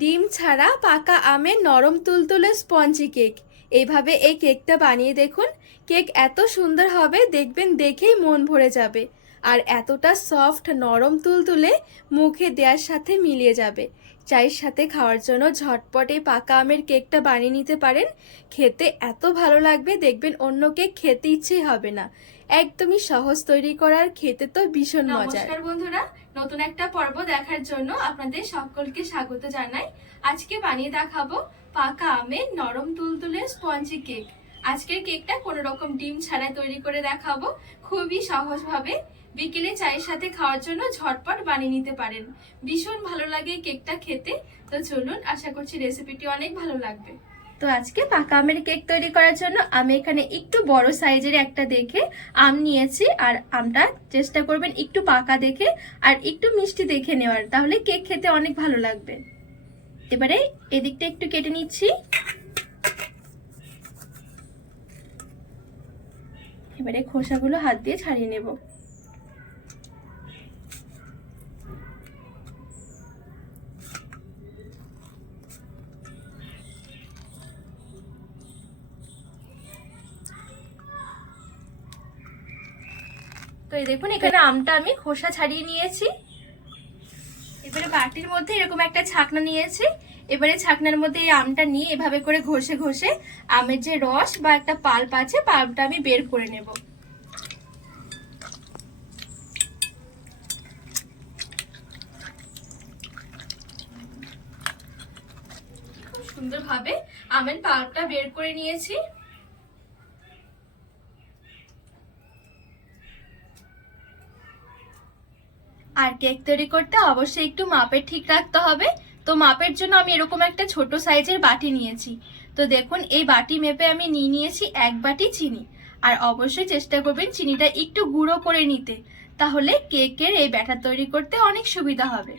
ডিম ছাড়া পাকা আমের নরম তুলতুলে স্পঞ্জি কেক। এইভাবে এই কেকটা বানিয়ে দেখুন, কেক এত সুন্দর হবে, দেখবেন দেখেই মন ভরে যাবে। আর এতটা সফট, নরম তুলতুলে মুখে দেওয়ার সাথে মিলিয়ে যাবে। চায়ের সাথে খাওয়ার জন্য ঝটপটে পাকা আমের কেকটা বানিয়ে নিতে পারেন। খেতে এত ভালো লাগবে, দেখবেন অন্য কেক খেতে ইচ্ছেই হবে না। একদমই সহজ তৈরি করার খেতে তো ভীষণ মজা বন্ধুরা নতুন একটা পর্ব দেখার জন্য আপনাদের সকলকে স্বাগত জানাই। আজকে বানিয়ে দেখাবো পাকা আমের নরম তুলতুলে স্পঞ্জি কেক। আজকের কেকটা কোনো রকম ডিম ছাড়াই তৈরি করে দেখাবো। খুবই সহজভাবে বিকেলে চায়ের সাথে খাওয়ার জন্য ঝটপট বানিয়ে নিতে পারেন। ভীষণ ভালো লাগে কেকটা খেতে। তো চলুন, আশা করছি রেসিপিটি অনেক ভালো লাগবে। তো আজকে পাকা আমের কেক তৈরি করার জন্য আমি এখানে একটু বড় সাইজের একটা দেখে আম নিয়েছি, আর আমটা চেষ্টা করবেন একটু পাকা দেখে আর একটু মিষ্টি দেখে নেওয়ার। তাহলে কেক খেতে অনেক ভালো লাগবে। এবারে এদিকটা একটু কেটে নিচ্ছি। এবারে খোসাগুলো হাত দিয়ে ছাড়িয়ে নেব। তো এই দেখুন, এখানে আমটা আমি খোসা ছাড়িয়ে নিয়েছি। এবারে বাটির মধ্যে এরকম একটা ছাকনা নিয়েছি। এবারে ছাকনার মধ্যে এই আমটা নিয়ে এভাবে করে ঘষে ঘষে আমের যে রস বা একটা পাল্প আছে, পাল্পটা আমি বের করে নেব। সুন্দরভাবে আমের পাল্পটা বের করে নিয়েছি। আর কেক তৈরি করতে অবশ্যই একটু মাপের ঠিক রাখতে হবে। তো মাপের জন্য আমি এরকম একটা ছোট সাইজের বাটি নিয়েছি। তো দেখুন, এই বাটি মেপে আমি নিয়ে নিয়েছি এক বাটি চিনি। আর অবশ্যই চেষ্টা করবেন চিনিটা একটু গুঁড়ো করে নিতে। তাহলে কেকের এই ব্যাটার তৈরি করতে অনেক সুবিধা হবে।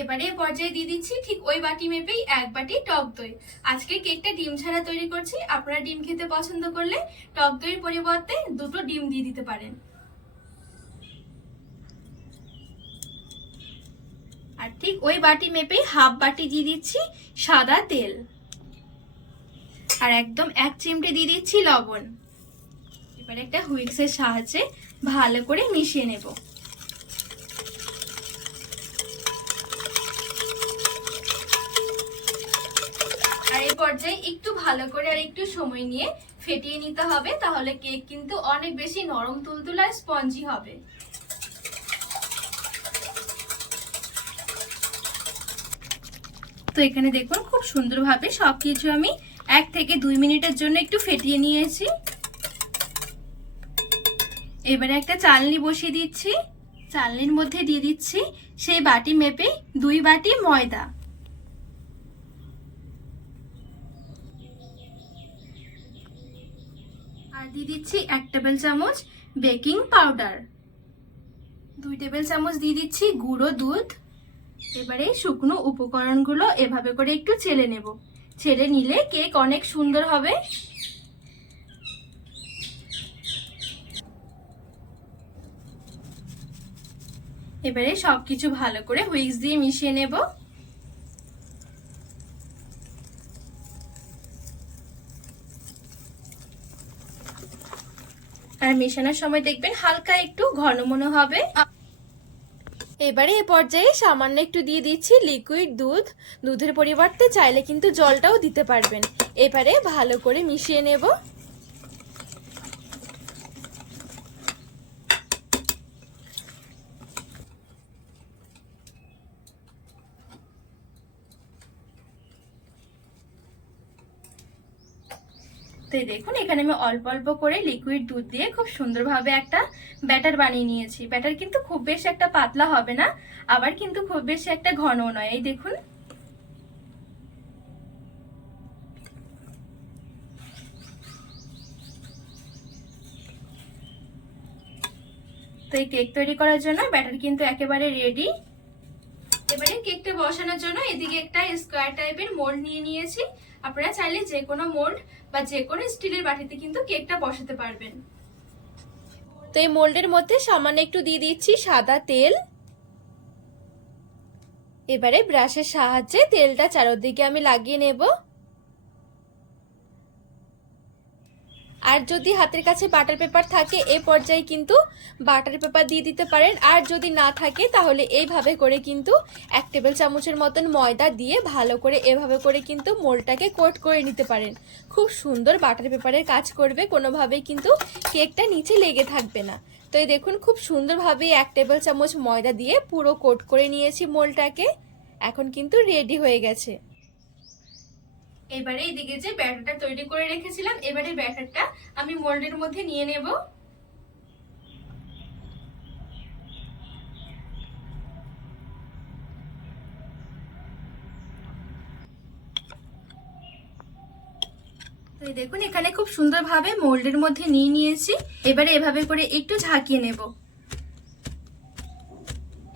এবারে পর্যায়ে দিয়ে দিচ্ছি ঠিক ওই বাটি মেপেই এক বাটি টক দই। আজকে কেকটা ডিম ছাড়া তৈরি করছি, আপনারা ডিম খেতে পছন্দ করলে টক দইয়ের পরিবর্তে দুটো ডিম দিয়ে দিতে পারেন। আর ঠিক ওই বাটি মেপেই হাফ বাটি দিয়ে দিচ্ছি সাদা তেল। আর একদম এক চিমটে দিয়ে দিচ্ছি লবণ। এবার একটা হুইক্সের সাহায্যে ভালো করে মিশিয়ে নেব। পর্যায়ে একটু ভালো করে আর একটু সময় নিয়ে ফেটিয়ে নিতে হবে, তাহলে কেক কিন্তু অনেক বেশি নরম, তুলতুল আর স্পঞ্জি হবে। তো এখানে দেখুন, খুব সুন্দরভাবে সবকিছু আমি এক থেকে দুই মিনিটের জন্য একটু ফেটিয়ে নিয়েছি। এবারে একটা চালনি বসিয়ে দিচ্ছি। চালনির মধ্যে দিয়ে দিচ্ছি সেই বাটি মেপে দুই বাটি ময়দা। দিয়ে দিচ্ছি এক টেবিল চামচ বেকিং পাউডার। দুই টেবিল চামচ দিয়ে দিচ্ছি গুঁড়ো দুধ। এবারে শুকনো উপকরণগুলো এভাবে করে একটু ছেলে নেব। ছেলে নিলে কেক অনেক সুন্দর হবে। এবারে সবকিছু ভালো করে হুইক্স দিয়ে মিশিয়ে নেব। আর মেশানোর সময় দেখবেন হালকা একটু ঘন মনে হবে। এবারে এ পর্যায়ে সামান্য একটু দিয়ে দিচ্ছি লিকুইড দুধ। দুধের পরিবর্তে চাইলে কিন্তু জলটাও দিতে পারবেন। এবারে ভালো করে মিশিয়ে নেব। এই দেখুন, এখানে আমি অল্প অল্প করে লিকুইড দুধ দিয়ে খুব সুন্দরভাবে একটা ব্যাটার বানিয়ে নিয়েছি। ব্যাটার কিন্তু খুব বেশি একটা পাতলা হবে না, আবার কিন্তু খুব বেশি একটা ঘন নয়। এই দেখুন। তো এই কেক তৈরি করার জন্য ব্যাটার কিন্তু একেবারে রেডি এবারে কেকটা বসানোর জন্য এদিকে একটা স্কোয়ার টাইপের মোল্ড নিয়ে নিয়েছি। আপনারা চাইলে যে কোনো মোল্ড বা যে কোনো স্টিলের বাটিতে কিন্তু কেকটা বসাতে পারবেন। তো এই মোল্ডের মধ্যে সামান্য একটু দিয়ে দিচ্ছি সাদা তেল। এবারে ব্রাশের সাহায্যে তেলটা চারোদিকে আমি লাগিয়ে নেব। আর যদি হাতের কাছে বাটার পেপার থাকে, এ পর্যায়ে কিন্তু বাটার পেপার দিয়ে দিতে পারেন। আর যদি না থাকে, তাহলে এইভাবে করে কিন্তু এক টেবিল চামচের মতন ময়দা দিয়ে ভালো করে এভাবে করে কিন্তু মোলটাকে কোট করে নিতে পারেন। খুব সুন্দর বাটার পেপারের কাজ করবে, কোনোভাবেই কিন্তু কেকটা নিচে লেগে থাকবে না। তো এই দেখুন, খুব সুন্দরভাবে এক টেবিল চামচ ময়দা দিয়ে পুরো কোট করে নিয়েছি মোলটাকে। এখন কিন্তু রেডি হয়ে গেছে। এবারে এদিকে যে ব্যাটারটা তৈরি করে রেখেছিলাম, এবারে ব্যাটারটা আমি মোল্ডের মধ্যে নিয়ে নেব। দেখুন, এখানে খুব সুন্দরভাবে মোল্ডের মধ্যে নিয়ে নিয়েছি। এবারে এভাবে করে একটু ঝাঁকিয়ে নেব।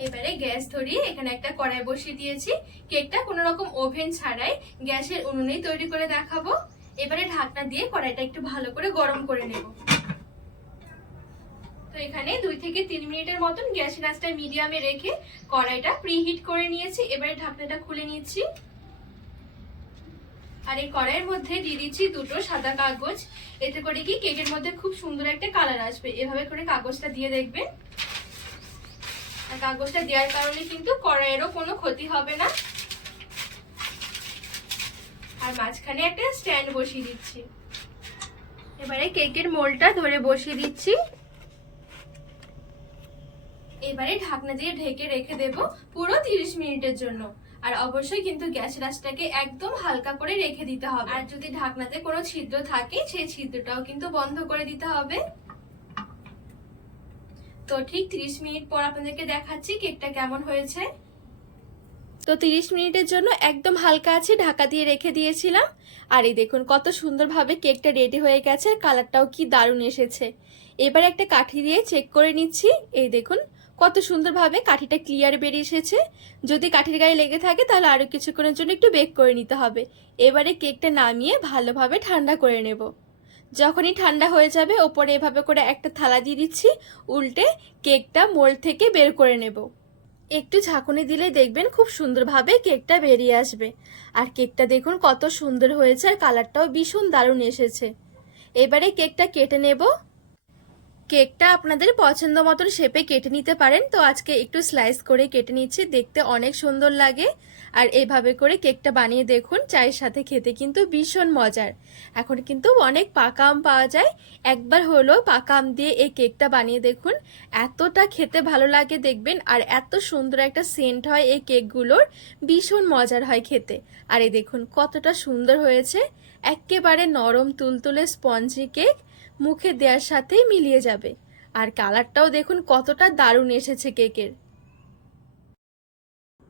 এবারে গ্যাস ধরিয়ে এখানে একটা কড়াই বসিয়ে দিয়েছি। কেকটা কোনো রকম ওভেন ছাড়াই গ্যাসের উনুনেই তৈরি করে দেখাবো। এবারে ঢাকনা দিয়ে কড়াইটা একটু ভালো করে গরম করে নেব। তো এখানে দুই থেকে তিন মিনিটের মতন গ্যাসের আঁচটা মিডিয়ামে রেখে কড়াইটা প্রিহিট করে নিয়েছি। এবারে ঢাকনাটা খুলে নিচ্ছি। আর এই কড়াইয়ের মধ্যে দিয়ে দিচ্ছি দুটো সাদা কাগজ। এতে করে কি কেকের মধ্যে খুব সুন্দর একটা কালার আসবে। এভাবে করে কাগজটা দিয়ে দেখবেন। কাগজটা দেওয়ার কারণে কিন্তু কড়াইয়েরও কোনো ক্ষতি হবে না। আর মাঝখানে একটা স্ট্যান্ড বসিয়ে দিচ্ছি। এবারে কেকের মোলটা ধরে বসিয়ে দিচ্ছি। এবারে ঢাকনা দিয়ে ঢেকে রেখে দেব পুরো তিরিশ মিনিটের জন্য। আর অবশ্যই কিন্তু গ্যাস আঁচটাকে একদম হালকা করে রেখে দিতে হবে। আর যদি ঢাকনাতে কোনো ছিদ্র থাকে, সেই ছিদ্রটাও কিন্তু বন্ধ করে দিতে হবে। তো ঠিক 30 মিনিট পর আপনাদেরকে দেখাচ্ছি কেকটা কেমন হয়েছে। তো 30 মিনিটের জন্য একদম হালকা আছে, ঢাকা দিয়ে রেখে দিয়েছিলাম। আর এই দেখুন কত সুন্দরভাবে কেকটা রেডি হয়ে গেছে, কালারটাও কি দারুণ এসেছে। এবার একটা কাঠি দিয়ে চেক করে নিচ্ছি। এই দেখুন কত সুন্দরভাবে কাঠিটা ক্লিয়ার বেরিয়ে এসেছে। যদি কাঠির গায়ে লেগে থাকে তাহলে আরও কিছুক্ষণের জন্য একটু বেক করে নিতে হবে। এবারে কেকটা নামিয়ে ভালোভাবে ঠান্ডা করে নেব। যখনই ঠান্ডা হয়ে যাবে, ওপরে এভাবে করে একটা থালা দিয়ে দিচ্ছি, উল্টে কেকটা মোল্ড থেকে বের করে নেব। একটু ঝাঁকুনি দিলে দেখবেন খুব সুন্দরভাবে কেকটা বেরিয়ে আসবে। আর কেকটা দেখুন কত সুন্দর হয়েছে আর কালারটাও ভীষণ দারুণ এসেছে। এবারে কেকটা কেটে নেব। কেকটা আপনাদের পছন্দ মতন শেপে কেটে নিতে পারেন। তো আজকে একটু স্লাইস করে কেটে নিচ্ছি, দেখতে অনেক সুন্দর লাগে। আর এভাবে করে কেকটা বানিয়ে দেখুন, চায়ের সাথে খেতে কিন্তু ভীষণ মজার। এখন কিন্তু অনেক পাকা আম পাওয়া যায়। একবার হলো পাকা আম দিয়ে এই কেকটা বানিয়ে দেখুন। এতটা খেতে ভালো লাগে দেখবেন, আর এত সুন্দর একটা সেন্ট হয় এই কেকগুলোর। ভীষণ মজার হয় খেতে। আর এই দেখুন কতটা সুন্দর হয়েছে। একেবারে নরম তুলতুলে স্পঞ্জি কেক মুখে দেওয়ার সাথেই মিলিয়ে যাবে। আর কালারটাও দেখুন কতটা দারুণ এসেছে কেকের।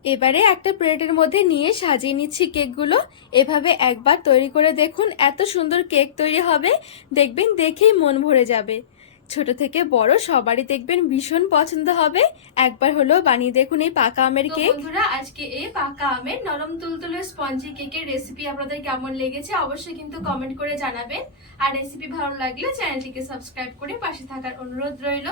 এবারে একটা প্লেটের মধ্যে নিয়ে সাজিয়ে নিচ্ছি কেকগুলো। এভাবে একবার তৈরি করে দেখুন এত সুন্দর কেক তৈরি হবে। দেখবেন দেখেই মন ভরে যাবে। ছোট থেকে বড় সবারই দেখবেন ভীষণ পছন্দ হবে। একবার হলো বানিয়ে দেখুন এই পাকা আমের কেক। বন্ধুরা আজকে এই পাকা আমের নরম তুলতুলে স্পঞ্জি কেকের রেসিপি আপনাদের কেমন লেগেছে অবশ্যই কিন্তু কমেন্ট করে জানাবেন। আর রেসিপি ভালো লাগলে চ্যানেলটিকে সাবস্ক্রাইব করে পাশে থাকার অনুরোধ রইল।